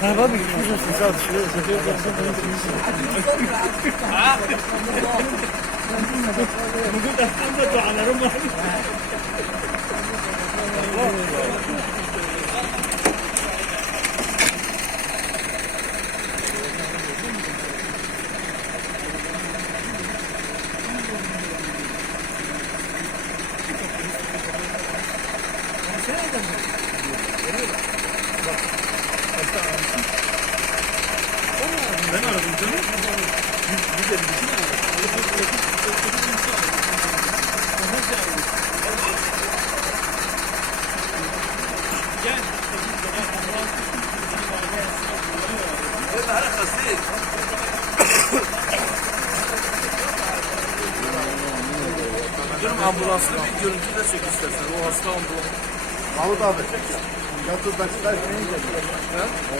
Ha abi gitmiş olsun sağ ol. Bugün de aslında dualarım var. Ben aradım canım. Biz de gel. Ne alakası? Canım ambulanslı bir görüntü de çek istersen. O hasta ambulans. Mahmut abi. Yatır taşlar. He?